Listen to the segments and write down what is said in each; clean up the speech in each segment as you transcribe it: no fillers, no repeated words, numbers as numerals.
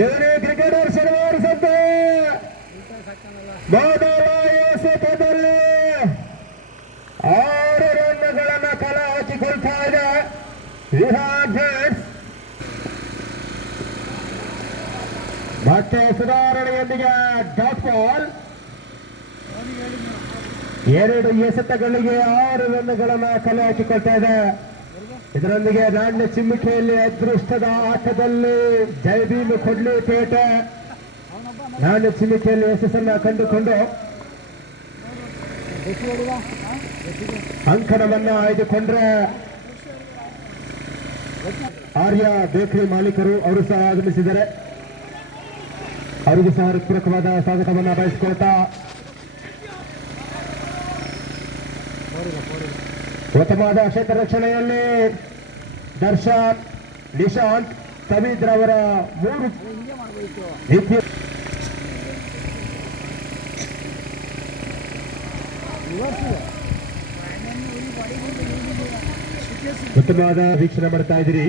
ಏನೇ ಕ್ರಿಕೆಟರ್ ಶನಿವಾರ ಸದ್ದೆ ಮೊದಲ ಎಸೆತದಲ್ಲಿ 6 ರನ್ಗಳನ್ನು ಕಲೆ ಹಾಕಿಕೊಳ್ತಾ ಇದೆ ವಿಹಾನ್ ಜೆಟ್ಸ್. ಮತ್ತೆ ಸುಧಾರಣೆಯೊಂದಿಗೆ ಡಾಟ್ ಬಾಲ್ 2 ಎಸೆತಗಳಿಗೆ 6 ರನ್ಗಳನ್ನು ಕಲೆ ಹಾಕಿಕೊಳ್ತಾ ಇದೆ. ಇದರೊಂದಿಗೆ ನಾಣ್ಯ ಚಿಮ್ಮಿಕೆಯಲ್ಲಿ ಅದೃಷ್ಟದ ಆಟದಲ್ಲಿ ಜಯಭೀಮ್ ಕೊಡ್ಲಿಪೇಟೆ ನಾಣ್ಯ ಚಿಮ್ಮಿಕೆಯಲ್ಲಿ ಯಶಸ್ಸನ್ನು ಕಂಡುಕೊಂಡು ಅಂಕಣವನ್ನ ಆಯ್ದುಕೊಂಡ್ರೆ ಆರ್ಯ ಬೇಕರಿ ಮಾಲೀಕರು ಅವರು ಸಹ ಆಗಮಿಸಿದ್ದಾರೆ. ಅವರಿಗೂ ಸಹ ಹೃತ್ಪೂರ್ವಕವಾದ ಸ್ವಾಗತವನ್ನ ಬಯಸಿಕೊಳ್ತಾ ಉತ್ತಮವಾದ ಕ್ಷೇತ್ರ ರಕ್ಷಣೆಯಲ್ಲಿ ದರ್ಶನ್, ನಿಶಾಂತ್, ತವೀಂದ್ರ ಅವರ 3 ಉತ್ತಮವಾದ ವೀಕ್ಷಣೆ ಮಾಡ್ತಾ ಇದ್ದೀರಿ.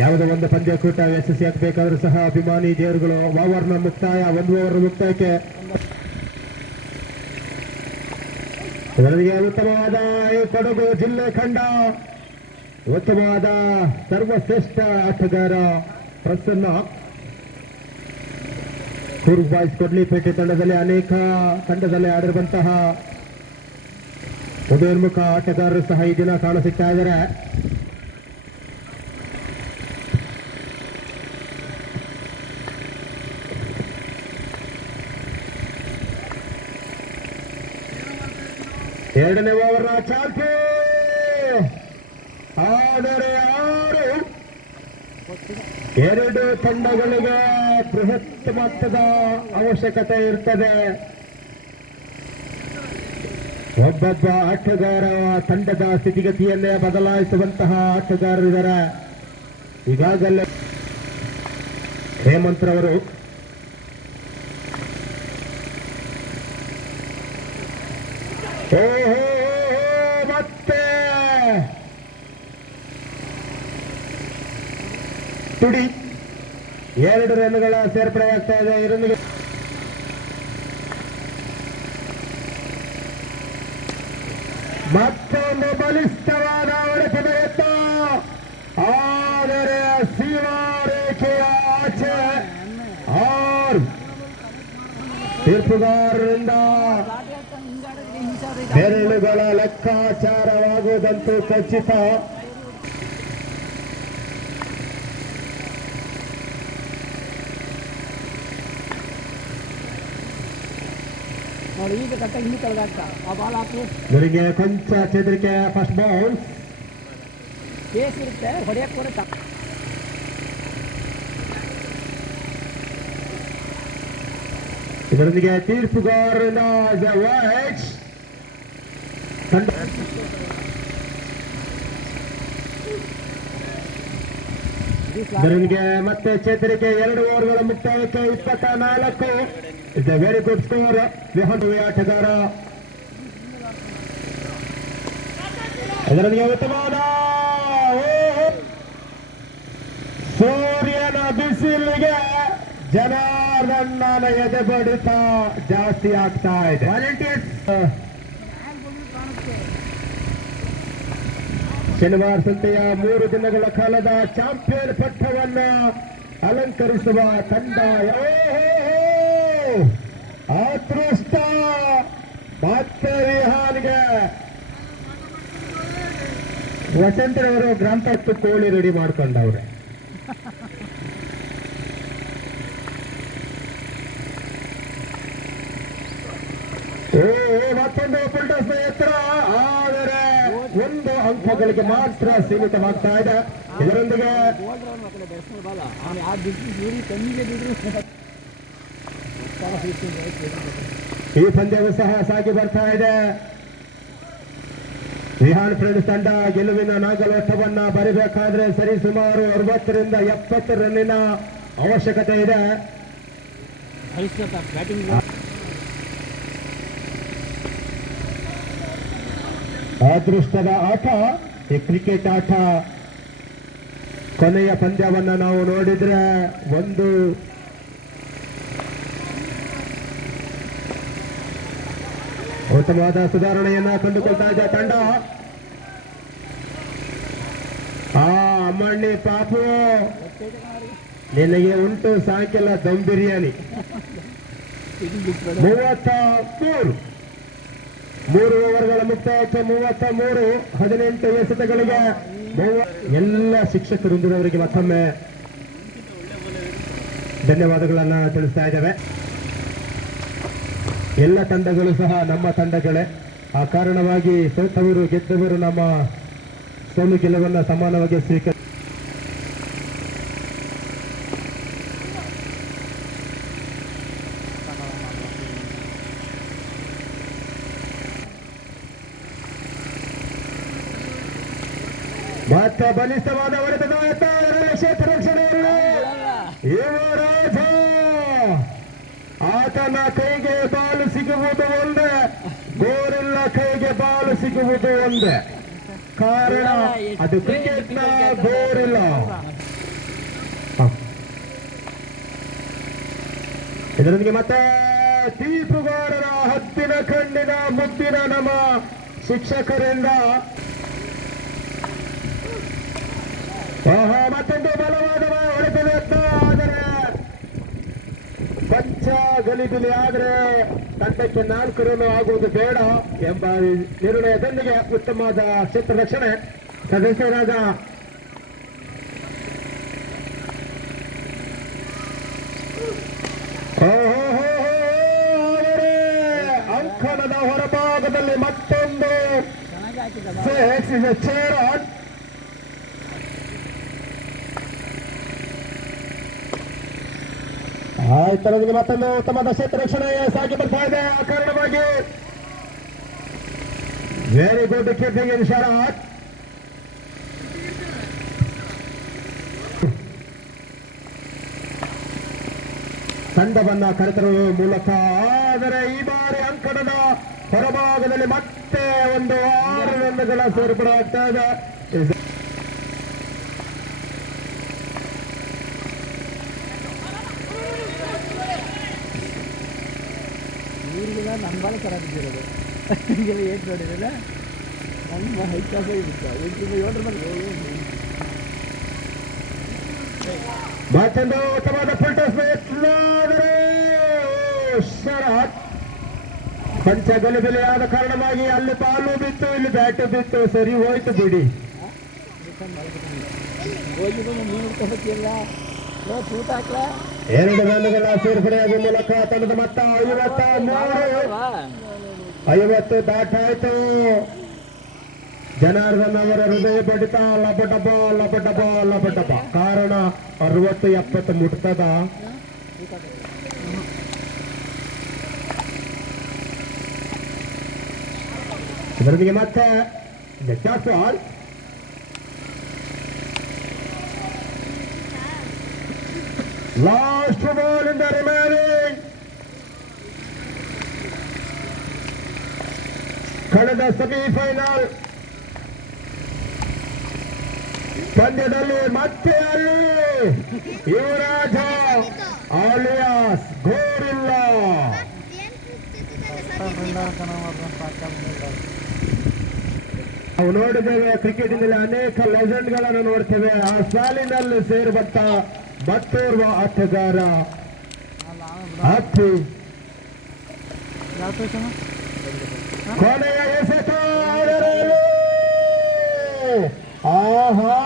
ಯಾವುದೋ ಒಂದು ಪಂದ್ಯಕೂಟ ಯಶಸ್ವಿಯಾಗಬೇಕಾದ್ರೂ ಸಹ ಅಭಿಮಾನಿ ದೇವರುಗಳು ಓವರ್ನ ಮುಕ್ತಾಯ 1 ಓವರ್ ಮುಕ್ತಾಯಕ್ಕೆ ಉತ್ತಮವಾದ ಕೊಡಗು ಜಿಲ್ಲೆ ಕಂಡ ಉತ್ತಮವಾದ ಸರ್ವಶ್ರೇಷ್ಠ ಆಟಗಾರ ಪ್ರಸನ್ನ. ಕೂರ್ಗ್ ಬಾಯ್ಸ್ ಕೊಡ್ಲಿಪೇಟೆ ತಂಡದಲ್ಲಿ ಅನೇಕ ತಂಡದಲ್ಲಿ ಆಡಿರುವಂತಹ ಉದಯೋನ್ಮುಖ ಆಟಗಾರರು ಸಹ ಈ ದಿನ ಕಾಣಸಿಗ್ತಾ ಇದ್ದಾರೆ. ಎರಡನೇ ಓವರ್ನ ಚಾಲ್ತಿ ಆದರೆ 2 ತಂಡಗಳಿಗೆ ಬೃಹತ್ ಮೊತ್ತದ ಅವಶ್ಯಕತೆ ಇರ್ತದೆ. ಒಬ್ಬೊಬ್ಬ ಆಟಗಾರ ತಂಡದ ಸ್ಥಿತಿಗತಿಯನ್ನೇ ಬದಲಾಯಿಸುವಂತಹ ಆಟಗಾರರಿದ್ದಾರೆ. ಈಗಾಗಲೇ ಹೇಮಂತ್ರವರು ಮತ್ತೆ ತುಡಿ 2 ರನ್ಗಳ ಸೇರ್ಪಡೆಯಾಗ್ತಾ ಇದೆ. ಇದರೊಂದಿಗೆ ಮತ್ತೊಂದು ಬಲಿಷ್ಠವಾದ ಹೊಡೆತದ ಎತ್ತ ಆದರೆ ಸೀಮಾರೇಖೆಯ ಆಚೆ ತೀರ್ಪುಗಾರರಿಂದ ಬೆರಳುಗಳ ಲೆಕ್ಕಾಚಾರವಾಗುವುದಂತೂ ಖಚಿತ. ಇವರಿಗೆ ಕೊಂಚ ಚೇತರಿಕೆ. ಫಸ್ಟ್ ಬೌಲ್ ಇರುತ್ತೆ ಹೊಡೆಯಕ್ಕೆ ಕೂಡ ಇದರೊಂದಿಗೆ ತೀರ್ಪುಗಾರರಿಂದ ಇದರೊಂದಿಗೆ ಮತ್ತೆ ಚೇತರಿಕೆ. 2 ಓವರ್ಗಳ ಮುಕ್ತಾಯಕ್ಕೆ 24. It's A very good score. ಆಟಗಾರ ಇದರೊಂದಿಗೆ ಉತ್ತಮವಾದ ಸೂರ್ಯನ ಬಿಸಿಲಿಗೆ ಜನಾರ್ದನ್ನ ಎದೆ ಬಡಿತ ಜಾಸ್ತಿ ಆಗ್ತಾ ಇದೆ. ವಾಲಂಟಿಯರ್ಸ್ ಶನಿವಾರ ಸಂತೆಯ 3 ದಿನಗಳ ಕಾಲದ ಚಾಂಪಿಯನ್ ಪಟ್ಟವನ್ನ ಅಲಂಕರಿಸುವ ತಂಡ ಅದೃಷ್ಟ ಮತ್ತೆ ವಿಹಾನ್ಗೆ ವಸಂತರವರು ಗ್ರಾಂಪತ್ತು ಕೋಳಿ ರೆಡಿ ಮಾಡ್ಕೊಂಡವ್ರೆ. ಮತ್ತೊಂದು ಪುಲ್ಟಸ್ನ ಎತ್ತರ ಆದರೆ 1 ಅಂಕಗಳಿಗೆ ಮಾತ್ರ ಸೀಮಿತವಾಗ್ತಾ ಇದೆ. ಇದರೊಂದಿಗೆ ಈ ಪಂದ್ಯವು ಸಹ ಸಾಗಿ ಬರ್ತಾ ಇದೆ. ವಿಹಾನ್ ಫ್ರೆಂಡ್ಸ್ ತಂಡ ಗೆಲುವಿನ ನಾಗಲೋಟವನ್ನ ಬರಬೇಕಾದ್ರೆ ಸರಿಸುಮಾರು 60 ರಿಂದ 70 ರನ್ನಿನ ಅವಶ್ಯಕತೆ ಇದೆ. ಅದೃಷ್ಟದ ಆಟ ಈ ಕ್ರಿಕೆಟ್ ಆಟ ಕೊನೆಯ ಪಂದ್ಯವನ್ನ ನಾವು ನೋಡಿದ್ರೆ ಒಂದು ಉತ್ತಮವಾದ ಸುಧಾರಣೆಯನ್ನ ಕಂಡುಕೊಳ್ತಾ ಇದೆ ತಂಡ. ಅಮ್ಮಣ್ಣಿ ಪಾಪು ನಿನಗೆ ಉಂಟು ಸಾಯಂಕಾಲ ದಮ್ ಬಿರಿಯಾನಿ. 33 ಓವರ್ಗಳ ಮುಕ್ತಾಯಕ್ಕೆ 33 18 ಎಸೆತಗಳಿಗೆ ಎಲ್ಲ ಶಿಕ್ಷಕ ವೃಂದದವರಿಗೆ ಮತ್ತೊಮ್ಮೆ ಧನ್ಯವಾದಗಳನ್ನ ತಿಳಿಸ್ತಾ ಇದ್ದೇವೆ. ಎಲ್ಲ ತಂಡಗಳು ಸಹ ನಮ್ಮ ತಂಡಗಳೇ. ಆ ಕಾರಣವಾಗಿ ಸೋತವರು ಗೆದ್ದವರು ನಮ್ಮ ಸೋಲು ಗೆಲುವನ್ನ ಸಮಾನವಾಗಿ ಸ್ವೀಕರಿಸಿ ಮತ್ತೆ ಬಲಿಷ್ಠವಾದ ಹೊಡೆತದ ಕ್ಷೇತ್ರ ರಕ್ಷಣೆಯಲ್ಲಿ ಯುವರಾಜ ಆತನ ಕೈಗೆ ಬಾಲು ಸಿಗುವುದು ಒಂದೇ, ಗೋರಿಲ್ಲ ಕೈಗೆ ಬಾಲು ಸಿಗುವುದು ಒಂದೇ. ಕಾರಣ ಅದು ಕ್ರಿಕೆಟ್ನ ಗೋರಿಲ್ಲ. ಇದರೊಂದಿಗೆ ಮತ್ತೆ ತೀರ್ಪುಗಾರರ ಹತ್ತಿನ ಕಣ್ಣಿನ ಮುದ್ದಿನ ನಮ್ಮ ಶಿಕ್ಷಕರಿಂದ ಮತ್ತೊಂದು ಬಲವಾದ ಹೊಡೆತ. ಆದರೆ ಪಂಚ ಗಲಿಬಿಲಿ ಆದರೆ ತಂಡಕ್ಕೆ 4 ರನ್ ಆಗುವುದು ಬೇಡ ಎಂಬ ನಿರ್ಣಯದೊಂದಿಗೆ ಉತ್ತಮವಾದ ಕ್ಷೇತ್ರ ರಕ್ಷಣೆ ಸದಸ್ಯರಾದ ಅಂಕಣದ ಹೊರಭಾಗದಲ್ಲಿ ಮತ್ತೊಂದು ಚೇರ್ ಆನ್. ಆಯ್ತರೊಂದಿಗೆ ಮತ್ತೊಂದು ಉತ್ತಮವಾದ ಕ್ಷೇತ್ರ ರಕ್ಷಣೆ ಸಾಗಿ ಬರ್ತಾ ಇದೆ. ಆ ಕಾರಣವಾಗಿ very good keeping in shot. ತಂಡವನ್ನ ಕರೆತರುವ ಮೂಲಕ ಆದರೆ ಈ ಬಾರಿ ಅಂಕಣದ ಹೊರಭಾಗದಲ್ಲಿ ಮತ್ತೆ ಒಂದು 6 ರನ್ಗಳ ಸೇರ್ಪಡೆ ಆಗ್ತಾ ಇದೆ. ನಮ್ಮ ಬಾಳ ಚೆನ್ನಾಗಿರೋದು ಈಗೆಲ್ಲ ಏಟ್ ನೋಡಿರಲ್ಲ ನಮ್ಮ ಹೈ ಕ್ಲಾಸ್ ಆಗಿರುತ್ತೆ. 7 ಮತ್ತೊಂದು ಉತ್ತಮವಾದ ಫುಲ್ ಟಾಸ್ ಶರತ್ ಪಂಚ ಗಲಿಬಿಲಿ ಆದ ಕಾರಣವಾಗಿ ಅಲ್ಲಿ ಬಾಲು ಬಿತ್ತು, ಇಲ್ಲಿ ಬ್ಯಾಟು ಬಿತ್ತು, ಸರಿ ಹೋಯ್ತು ಬಿಡಿ. ಎರಡು ರನ್ಗಳ ಸೇರ್ಪಡೆಯಾಗುವ ಮೂಲಕ ತಂಡದ ಮೊತ್ತ 50 ದಾಟಾಯಿತು. ಜನಾರ್ದನ್ ಅವರ ಹೃದಯ ಬಡಿತ ಲಪಟಪ ಲಪಟಪ ಲಪಟಪ. ಕಾರಣ 60-70 ಮುಟ್ತದ. ಇದರೊಂದಿಗೆ ಮತ್ತೆ last ball in the remaining. ಕಳೆದ ಸೆಮಿಫೈನಲ್ ಪಂದ್ಯದಲ್ಲಿ ಮತ್ತೆ ಅಲ್ಲಿ ಯುವರಾಜ ಆಲಿಯಾಸ್ ಗೋರಿಲ್ಲ. ನಾವು ನೋಡಿದ್ದೇವೆ ಕ್ರಿಕೆಟಿನಲ್ಲಿ ಅನೇಕ ಲೆಜೆಂಡ್ಗಳನ್ನು ನೋಡ್ತೇವೆ. ಆ ಸಾಲಿನಲ್ಲಿ ಸೇರ್ಬಂತ ಮತ್ತೋರ್ವ ಆಟಗಾರ ಅಪ್ಪು. ಕೊನೆಯ ಎಸೆತ. ಆಹಾ,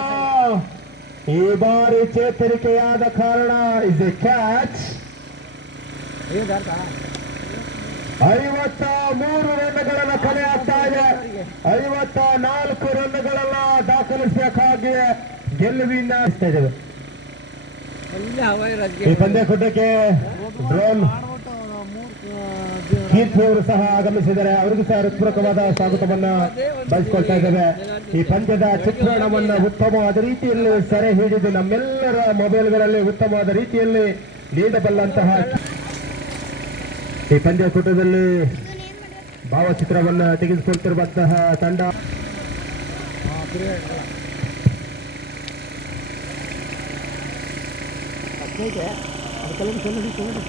ಈ ಬಾರಿ ಚೇತರಿಕೆಯಾದ ಕಾರಣ ಇಸ್ ಎ ಕ್ಯಾಚ್. 53 ರನ್ಗಳನ್ನು ಕಲೆ ಆಗ್ತಾ ಇದೆ. 54 ರನ್ಗಳನ್ನ ದಾಖಲಿಸಬೇಕಾಗಿ ಗೆಲುವಿನ ಇದ್ದೇವೆ. ಈ ಪಂದ್ಯಕೂಟಕ್ಕೆ ಡ್ರೋನ್ ಕೀರ್ತಿ ಅವರು ಸಹ ಆಗಮಿಸಿದ್ದಾರೆ. ಅವರಿಗೂ ಸಹ ಹೃತ್ಪೂರ್ವಕವಾದ ಸ್ವಾಗತವನ್ನ ಬಯಸಿಕೊಳ್ತಾ ಇದ್ದೇವೆ. ಈ ಪಂದ್ಯದ ಚಿತ್ರಣವನ್ನ ಉತ್ತಮವಾದ ರೀತಿಯಲ್ಲಿ ಸೆರೆ ಹಿಡಿದು ನಮ್ಮೆಲ್ಲರ ಮೊಬೈಲ್ಗಳಲ್ಲಿ ಉತ್ತಮವಾದ ರೀತಿಯಲ್ಲಿ ನೀಡಬಲ್ಲಂತಹ ಈ ಪಂದ್ಯಕೂಟದಲ್ಲಿ ಭಾವಚಿತ್ರವನ್ನ ತೆಗೆದುಕೊಳ್ತಿರುವಂತಹ ತಂಡ ಹದಿನೈದು ಅದಕ್ಕೆಲ್ಲ ಸಣ್ಣ ತೊಗೊಂಡು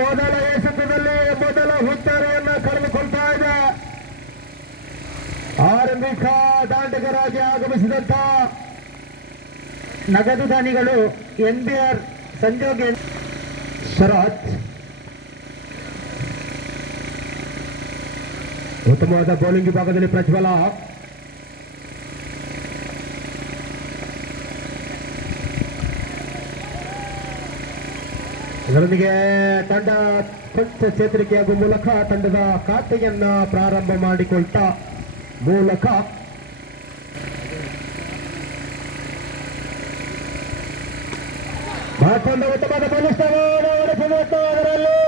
ಮೊದಲ ಎಸೆತದಲ್ಲಿ ಮೊದಲ ಹುತ್ತರೆಯನ್ನು ಕಳೆದುಕೊಳ್ತಾ ಇದೆ. ಆರಂಭಿಕ ದಾಂಡಗರಾಗಿ ಆಗಮಿಸಿದಂತ ನಗದು ದಾನಿಗಳು NBR ಸಂಜೋಗ್ ಶರತ್ ಉತ್ತಮವಾದ ಬೌಲಿಂಗ್ ವಿಭಾಗದಲ್ಲಿ ಪ್ರಜ್ವಲ. ಇದರೊಂದಿಗೆ ತಂಡ ಕೊಂಚ ಚೇತರಿಕೆಯಾಗುವ ಮೂಲಕ ತಂಡದ ಖಾತೆಯನ್ನ ಪ್ರಾರಂಭ ಮಾಡಿಕೊಳ್ತಾ ಮೂಲಕ ಮತ್ತೊಂದು ಉತ್ತಮವಾದ ಬಲಿಷ್ಠ ಅದರಲ್ಲಿ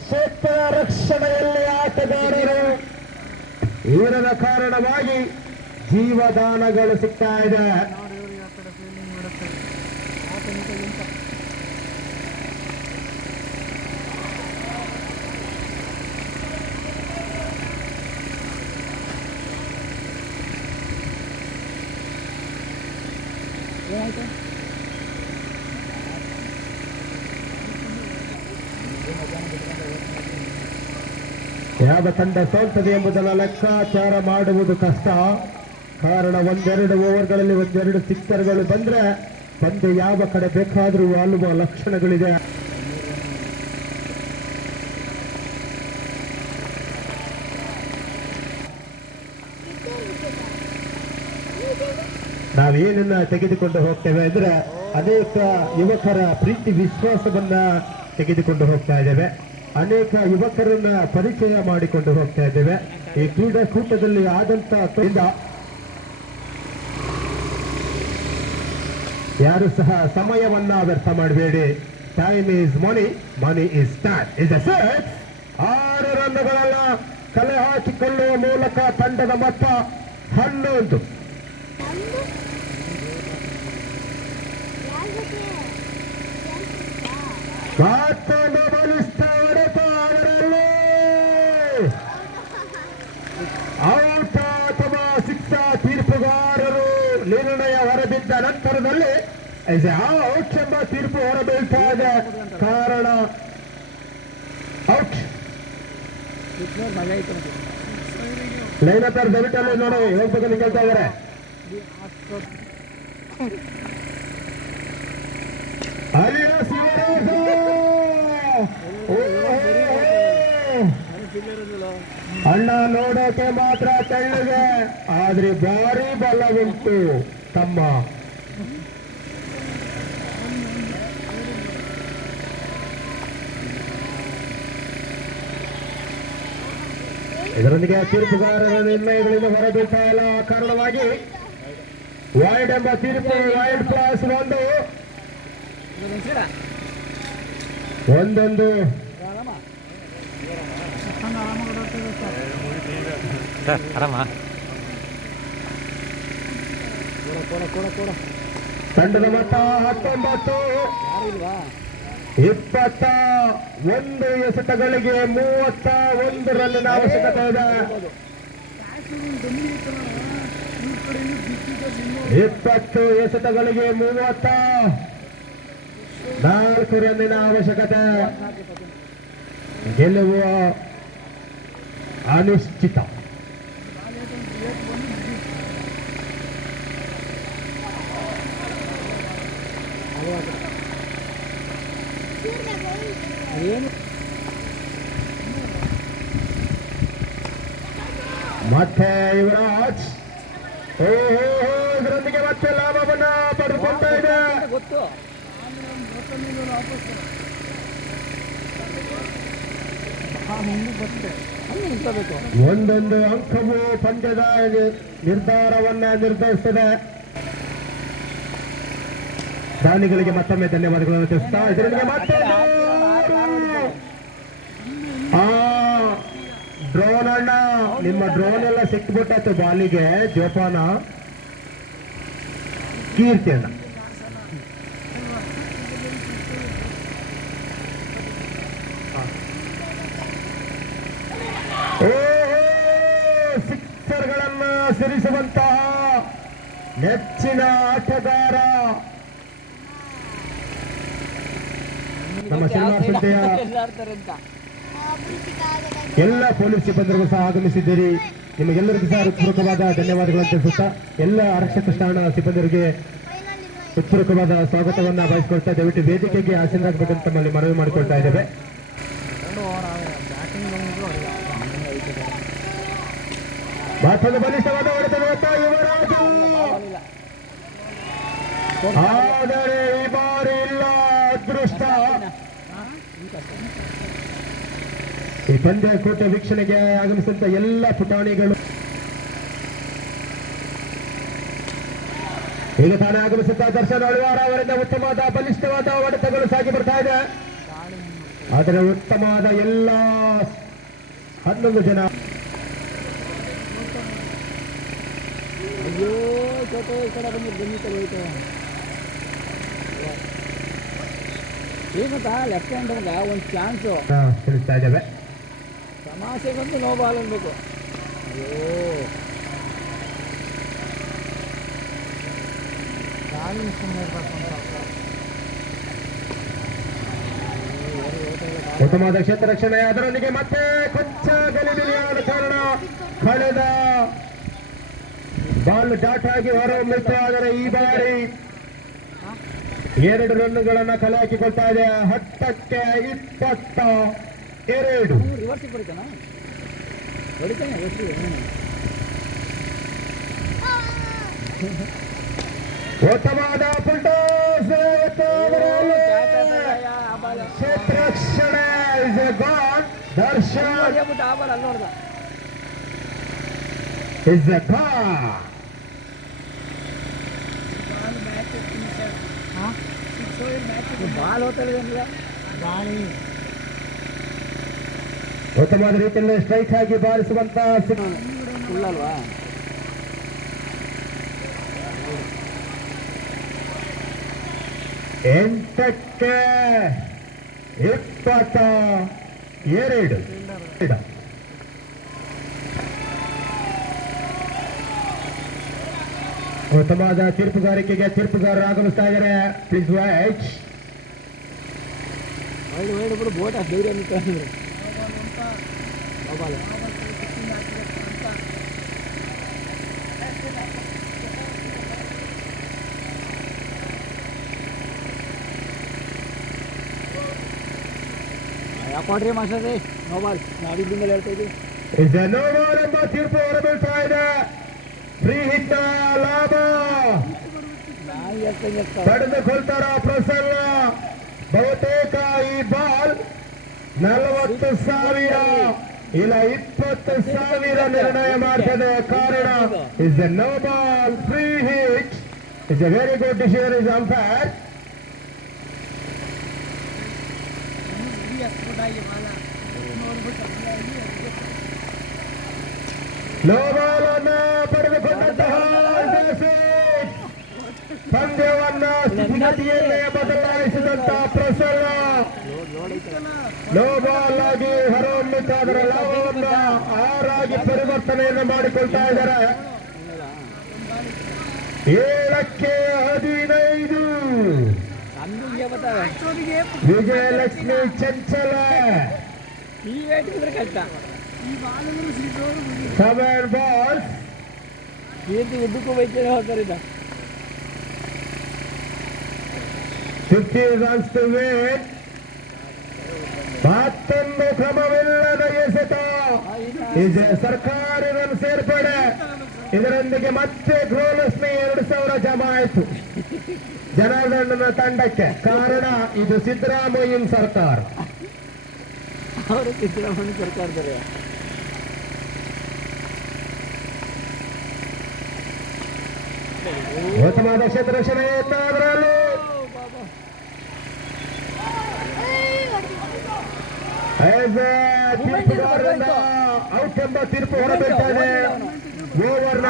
ಕ್ಷೇತ್ರ ರಕ್ಷಣೆಯಲ್ಲಿ ಆಟಗಾರರು ಇವರ ಕಾರಣವಾಗಿ ಜೀವದಾನಗಳು ಸಿಗ್ತಾ ಇದೆ. ಯಾವ ತಂಡ ಸೋಲ್ತದೆ ಎಂಬುದನ್ನು ಲೆಕ್ಕಾಚಾರ ಮಾಡುವುದು ಕಷ್ಟ. ಕಾರಣ ಒಂದೆರಡು ಓವರ್ಗಳಲ್ಲಿ ಒಂದೆರಡು ಸಿಕ್ಸರ್ಗಳು ಬಂದ್ರೆ ಪಂದ್ಯ ಯಾವ ಕಡೆ ಬೇಕಾದರೂ ಆಳುವ ಲಕ್ಷಣಗಳಿದೆ. ನಾವೇನನ್ನ ತೆಗೆದುಕೊಂಡು ಹೋಗ್ತೇವೆ ಅಂದ್ರೆ ಅನೇಕ ಯುವಕರ ಪ್ರೀತಿ ವಿಶ್ವಾಸವನ್ನ ತೆಗೆದುಕೊಂಡು ಹೋಗ್ತಾ ಇದ್ದೇವೆ. ಅನೇಕ ಯುವಕರನ್ನ ಪರಿಚಯ ಮಾಡಿಕೊಂಡು ಹೋಗ್ತಾ ಇದ್ದೇವೆ. ಈ ಕ್ರೀಡಾಕೂಟದಲ್ಲಿ ಆದಂತ ಯಾರು ಸಹ ಸಮಯವನ್ನ ವ್ಯರ್ಥ ಮಾಡಬೇಡಿ. Time is money, money is time. Is 6 ರನ್ನುಗಳನ್ನ ಕಲೆ ಹಾಕಿಕೊಳ್ಳುವ ಮೂಲಕ ತಂಡದ ಮೊತ್ತ 11. ಮತ್ತೊಂದು ಬಲಿಷ್ಠ ಹೊಡೆತ ಅವರಲ್ಲಿ ಔಟ್ ಅಥವಾ ಶಿಕ್ಷಾ ತೀರ್ಪುಗಾರರು ನಿರ್ಣಯ ಹೊರಬಿದ್ದ ನಂತರದಲ್ಲಿ ಔಟ್ ಎಂಬ ತೀರ್ಪು ಹೊರಬೀಳ್ತಾ ಇದೆ. ಕಾರಣ ಔಟ್. ಲೈನಪ್ಪರ್ ದಯವಿಟ್ಟಲ್ಲಿ ನೋಡಿ ಹೋಗ್ಬೇಕು ನಿಂತ ಇದ್ದಾರೆ. ಅಣ್ಣ ನೋಡೋಕೆ ಮಾತ್ರ ತೆಳ್ಳಗೆ, ಆದ್ರೆ ಭಾರಿ ಬಲ ಉಂಟು ತಮ್ಮ. ಇದರೊಂದಿಗೆ ತೀರ್ಪುಗಾರರ ನಿರ್ಣಯಗಳಿಂದ ಹೊರಬೀಳ್ತಾ ಇಲ್ಲ. ಕಾರಣವಾಗಿ ವೈಡ್ ಎಂಬ ತೀರ್ಪು, ವೈಡ್ ಪ್ಲಸ್ 1 ಒಂದೊಂದು ತಂಡದ ಮೊತ್ತ 19, 21 ಎಸೆತಗಳಿಗೆ 31 ರನ್ನಿನ ಅವಶ್ಯಕತೆ ಇದೆ. 20 ಎಸೆತಗಳಿಗೆ 34 ರನ್ನಿನ ಅವಶ್ಯಕತೆ. ಗೆಲ್ಲುವ ಅನಿಶ್ಚಿತ. ಮತ್ತೆ ಯುವರಾಜ್ ಇದರೊಂದಿಗೆ ಮತ್ತೆ ಲಾಭವನ್ನ ಪಡೆದುಕೊಳ್ತಾ ಇದೆ. ಒಂದೊಂದು ಅಂಕವು ಪಂದ್ಯದ ನಿರ್ಧಾರವನ್ನ ನಿರ್ಧರಿಸುತ್ತದೆ. ದಾನಿಗಳಿಗೆ ಮತ್ತೊಮ್ಮೆ ಧನ್ಯವಾದಗಳನ್ನು ತಿಳಿಸ್ತಾ ಇದರೊಂದಿಗೆ ಮತ್ತೆ ಡ್ರೋನ್ ಅಣ್ಣ, ನಿಮ್ಮ ಡ್ರೋನ್ ಎಲ್ಲ ಸಿಕ್ಬಿಟ್ಟಾಯ್ತು ಬಾಲಿಗೆ. ಜೋಪಾನ. ಕೀರ್ತಿ ಅಣ್ಣ ನೆಚ್ಚಿನ ಆಟಗಾರ ನಮ್ಮ ಸಿನಿಮಾ ಸಂಸ್ಥೆಯ ಎಲ್ಲ ಪೊಲೀಸ್ ಸಿಬ್ಬಂದಿಗಳು ಸಹ ಆಗಮಿಸಿದ್ದೀರಿ. ನಿಮಗೆಲ್ಲರಿಗೂ ಸಹ ಹೃತ್ಪೂರ್ವಕವಾದ ಧನ್ಯವಾದಗಳನ್ನು ತಿಳಿಸುತ್ತಾ ಎಲ್ಲ ಆರಕ್ಷಕ ಠಾಣಾ ಸಿಬ್ಬಂದಿಗಳಿಗೆ ಹೃತ್ಪೂರ್ವಕವಾದ ಸ್ವಾಗತವನ್ನ ಬಯಸಿಕೊಳ್ತಾ ದಯವಿಟ್ಟು ವೇದಿಕೆಗೆ ಆಸೀನರಾಗಬೇಕಂತ ತಮ್ಮಲ್ಲಿ ಮನವಿ ಮಾಡಿಕೊಳ್ತಾ ಇದ್ದೇವೆ. ಮತ್ತೊಂದು ಬಲಿಷ್ಠವಾದ ಹೊಡೆತ ಯುವರಾಜು, ಆದರೆ ಈ ಬಾರಿ ಇಲ್ಲ ಅದೃಷ್ಟ. ಈ ಪಂದ್ಯಕೂಟ ವೀಕ್ಷಣೆಗೆ ಆಗಮಿಸಿದಂತ ಎಲ್ಲ ಪುಟಾಣಿಗಳು ಈಗ ತಾನೇ ಆಗಮಿಸುತ್ತಾ ದರ್ಶನ್ ಅಳ್ವಾರ್ ಅವರಿಂದ ಉತ್ತಮವಾದ ಬಲಿಷ್ಠವಾದ ಹೊಡೆತಗಳು ಸಾಗಿ ಬರ್ತಾ ಇದೆ. ಆದರೆ ಉತ್ತಮವಾದ ಎಲ್ಲ 11 ಜನ ಅಯ್ಯೋ ಚೋಟು ಈ ಕಡೆ ಬಂದಿತ್ತು ಹೋಯ್ತು. ಈಗ ಗೊತ್ತಾ ಲೆಫ್ಟ್ ಹ್ಯಾಂಡ್ ಒಂದು ಚಾನ್ಸು ತಿಳಿಸ್ತಾ ಇದ್ದೇವೆ. ತಮಾಷೆಗೊಂದು ನೋ ಬಾಲ್ ಅನ್ಬೇಕು. ಅಯ್ಯೋ ಉತ್ತಮವಾದ ಕ್ಷೇತ್ರ ರಕ್ಷಣೆ, ಅದರೊಂದಿಗೆ ಮತ್ತೆ ಕೊಂಚ ಗಲಿಬಿಲಿಯಾದ ಕಾರಣ ಕಳೆದ ಬಾಲ್ ಡಾಟ್ ಆಗಿ ಹೊರಹೊಮ್ಮಿತ್ತು. ಆದರೆ ಈ ಬಾರಿ 2 ರನ್ನುಗಳನ್ನು ಕಲೆ ಹಾಕಿಕೊಳ್ತಾ ಇದೆ. 10ಕ್ಕೆ 22. ರಿವರ್ಸ್ ಹೊಡಿತಾನ ಹೊಡಿತಾನೆ ಎಷ್ಟು ಉತ್ತಮವಾದ ಕ್ಷೇತ್ರ ರಕ್ಷಣೆ ದರ್ಶನ್ ಆ ಬಾಲ್ ಅಲ್ಲಿ ನೋಡ್ದ. is a car. ಬಾಲ್ ಹೋಗ್ತದೆ ಉತ್ತಮವಾದ ರೀತಿಯಲ್ಲಿ ಸ್ಟ್ರೈಕ್ ಆಗಿ ಬಾರಿಸುವಂತ ಫುಲ್ ಅಲ್ವಾ. 8ಕ್ಕೆ 22. ಉತ್ತಮವಾದ ತೀರ್ಪುಗಾರಿಕೆಗೆ ತೀರ್ಪುಗಾರರು ಆಗಮಿಸ್ತಾ ಇದ್ದಾರೆ. Please watch. ಒಳ್ಳೆ ಬಿಡು ಬೋಟ್ ಧೈರ್ಯ ನಿಂತಿದ್ದಾರೆ. ಯಾಕೊಡ್ರಿ ಮಾಸ್ಟರ್ ನೋ ಬಾಲ್ ನಾಡಿದ್ದಿಂದಲೇ ಹೇಳ್ತಾ ಇದ್ದೀವಿ. ನೋ ಬಾಲ್ ಎಂಬ ತೀರ್ಪು ಹೊರಬೀಳ್ತಾ ಇದೆ. ಫ್ರೀ ಹಿಟ್ ಲಾಭ ಪಡೆದುಕೊಳ್ತಾರ ಪ್ರಸನ್ನ. ಬಹುತೇಕ ಈ ಬಾಲ್ 40,000 ಇಲ್ಲ 20,000 ನಿರ್ಣಯ ಮಾಡ್ತದೆ. ಕಾರಣ is a no ball free hit. Is a very good decision is umpire. No ball ಅನ್ನು ಪಡೆದುಕೊಂಡಂತಹ ಪಂದ್ಯವನ್ನ ಸ್ಥಿತಿಗತಿಯನ್ನೇ ಬದಲಾಯಿಸಿದಂತ ಪ್ರಸನ್ನ ನೋ ಬಾಲ್ ಆಗಿ ಹೊರಹೊಮ್ಮಿದ್ದಾದರೆ ಲಾಭವನ್ನ 6 ಆಗಿ ಪರಿವರ್ತನೆಯನ್ನು ಮಾಡಿಕೊಳ್ತಾ ಇದ್ದಾರೆ. 7ಕ್ಕೆ 15. ವಿಜಯಲಕ್ಷ್ಮಿ ಚಂಚಲ 7 balls. ಉದ್ದಕ್ಕೂ ಬೈತೇನೆ ಹೋಗ್ತಾರೆ. 50 runs to win. ಮತ್ತೊಂದು ಕ್ರಮವಿಲ್ಲದ ಎಸೆತ. ಇದು ಸರ್ಕಾರಿ ರನ್ ಸೇರ್ಪಡೆ. ಇದರೊಂದಿಗೆ ಮತ್ತೆ ಗೃಹಲಕ್ಷ್ಮಿ 2,000 ಜಮಾ ಆಯಿತು ಜನಾರ್ದನನ ತಂಡಕ್ಕೆ. ಕಾರಣ ಇದು ಸಿದ್ದರಾಮಯ್ಯ ಸರ್ಕಾರ. ಅವರು ಸಿದ್ದರಾಮಯ್ಯ ಸರ್ಕಾರದವರೇ. ಉತ್ತಮವಾದ ಕ್ಷೇತ್ರ ರಕ್ಷಣೆ ಅದರಲ್ಲೂ ತೀರ್ಪುಗಾರರಿಂದ ಔಟ್ ಎಂಬ ತೀರ್ಪು ಹೊರಬೀಳ್ತಾ ಇದೆ. ಓವರ್ನ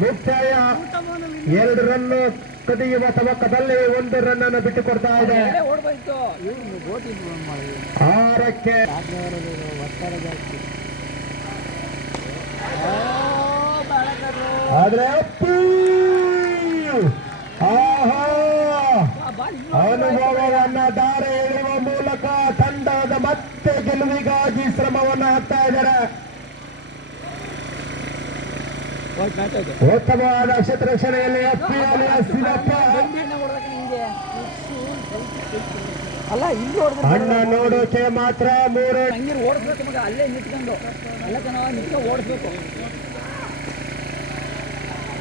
ಮುಕ್ತಾಯ 2 ರನ್ ಕದಿಯುವ ತವಕದಲ್ಲಿ 1 ರನ್ ಅನ್ನು ಬಿಟ್ಟು ಕೊಡ್ತಾ ಇದೆ. 6ಕ್ಕೆ ಆದ್ರೆ ಆಹಾ ಅನುಭವವನ್ನ ದಾರಿ ಎಳೆಯುವ ಮೂಲಕ ತಂಡದ ಮತ್ತೆ ಗೆಲುವಿಗಾಗಿ ಶ್ರಮವನ್ನು ಹಾಕ್ತಾ ಇದ್ದಾರೆ. ಉತ್ತಮವಾದ ಕ್ಷೇತ್ರ ರಕ್ಷಣೆಯಲ್ಲಿ ಅಲ್ಲ ಇಲ್ಲಿ ಅಣ್ಣ ನೋಡೋಕೆ ಮಾತ್ರ 3 ಹಂಗೆ ಓಡಿಸ್ಬೇಕು ಮಗ, ಅಲ್ಲೇ ನಿಂತ್ಕೊಂಡು ಅಲ್ಲ ನಿಂತ್ಕೊಂಡು ಓಡಿಸ್ಬೇಕು.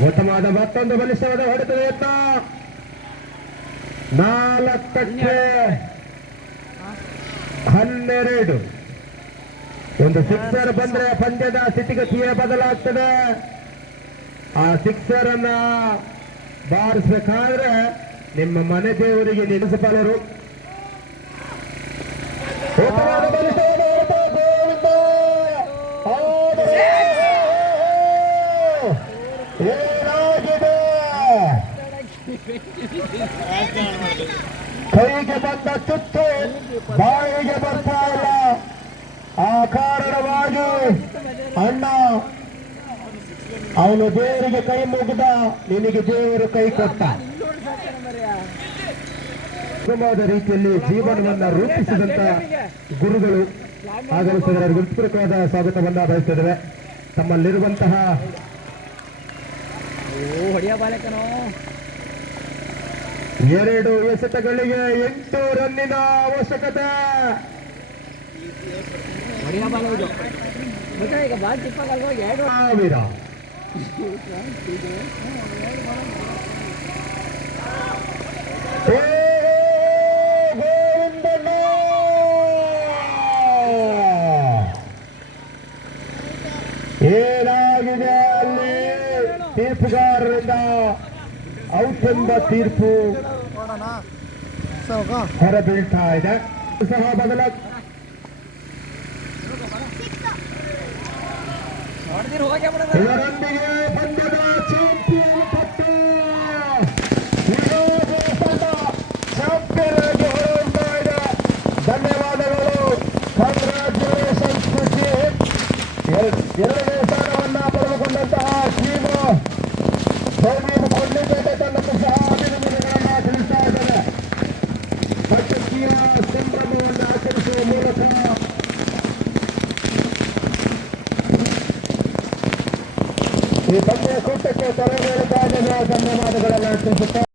ಉತ್ತಮವಾದ ಮತ್ತೊಂದು ಬಲಿಷ್ಠವಾದ ಹೊಡೆತದ ಯತ್ನ 4ಕ್ಕೆ 12. ಒಂದು ಸಿಕ್ಸರ್ ಬಂದ್ರೆ ಪಂದ್ಯದ ಸ್ಥಿತಿಗತಿಯೇ ಬದಲಾಗ್ತದೆ. ಆ ಸಿಕ್ಸರ್ ಅನ್ನ ಬಾರಿಸಬೇಕಾದ್ರೆ ನಿಮ್ಮ ಮನೆ ದೇವರಿಗೆ ನೆನೆಸಬಲ್ಲರು. ಉತ್ತಮವಾದ ಬಲಿಷ್ಠವಾದ ಹೊಡೆತ ಗೋವಿಂದ. ಏನಾಗಿದೆ? ಕೈಗೆ ಬಂದ ತುತ್ತು ಬಾಯಿಗೆ ಬರ್ತಾ ಇಲ್ಲ. ಆ ಕಾರಣವಾಗಿ ಅಣ್ಣ ಅವನು ದೇವರಿಗೆ ಕೈ ಮುಗಿದ, ನಿನಗೆ ದೇವರು ಕೈ ಕೊಟ್ಟ. ಉತ್ತಮವಾದ ರೀತಿಯಲ್ಲಿ ಜೀವನವನ್ನ ರೂಪಿಸಿದಂತ ಗುರುಗಳು ಆಗಮಿಸಿದರೆ ಹೃತ್ಪೂರ್ವಕವಾದ ಸ್ವಾಗತವನ್ನ ಬಯಸಿದರೆ ತಮ್ಮಲ್ಲಿರುವಂತಹ ಹೊಡಿಯ ಬಾಲಕನೋ 2 ಎಸೆತಗಳಿಗೆ 8 ರನ್ನಿನ ಅವಶ್ಯಕತೆ. ಹೊಡಿಯ ಬಾಲ ಇದು ಮತ್ತೆ ಈಗ ಬಾಲ್ ತಿಪ್ಪಾಗ ಎರಡು ಸಾವಿರ ಗೋವಿಂದಣ್ಣ ಏನಾಗಿದೆ ಅಲ್ಲಿ? ತೀರ್ಪುಗಾರರಿಂದ ಔಟ್ ಎಂಬ ತೀರ್ಪು ಹೊರಬೀಳ್ತಾ ಇದೆ. ಸಹ ಬದಲ ಇದರೊಂದಿಗೆ ಪಂದ್ಯದ ಚಾಂಪಿಯನ್ ಪಟ್ಟ ಚಾಂಪಿಯನ್ ಆಗಿ ಹೊರಡ್ತಾ ಇದೆ. ಧನ್ಯವಾದಗಳು. ಕಂಗ್ರಾಚ್ಯುಲೇಷನ್ಸ್ ಖುಷಿ. 2ನೇ ಸ್ಥಾನವನ್ನ ಪಡೆದುಕೊಂಡಂತಹ ಟೀಮು ಕೊಳ್ಳಿಪೇಟೆ ತಂಡಕ್ಕೂ ಸಹ ಅಭಿನಂದನೆಗಳನ್ನ ತಿಳಿಸ್ತಾ ಇದ್ದಾರೆ. ಪ್ರಶಸ್ತಿಯ ಸಂಭ್ರಮವನ್ನು ಆಚರಿಸುವ ಮೂಲಕ ಈ ಪಂದ್ಯ ಕೂಟಕ್ಕೆ ತೊರೆಯುವುದಕ್ಕಾಗಿ ಧನ್ಯವಾದಗಳನ್ನು ತಿಳಿಸುತ್ತಾರೆ.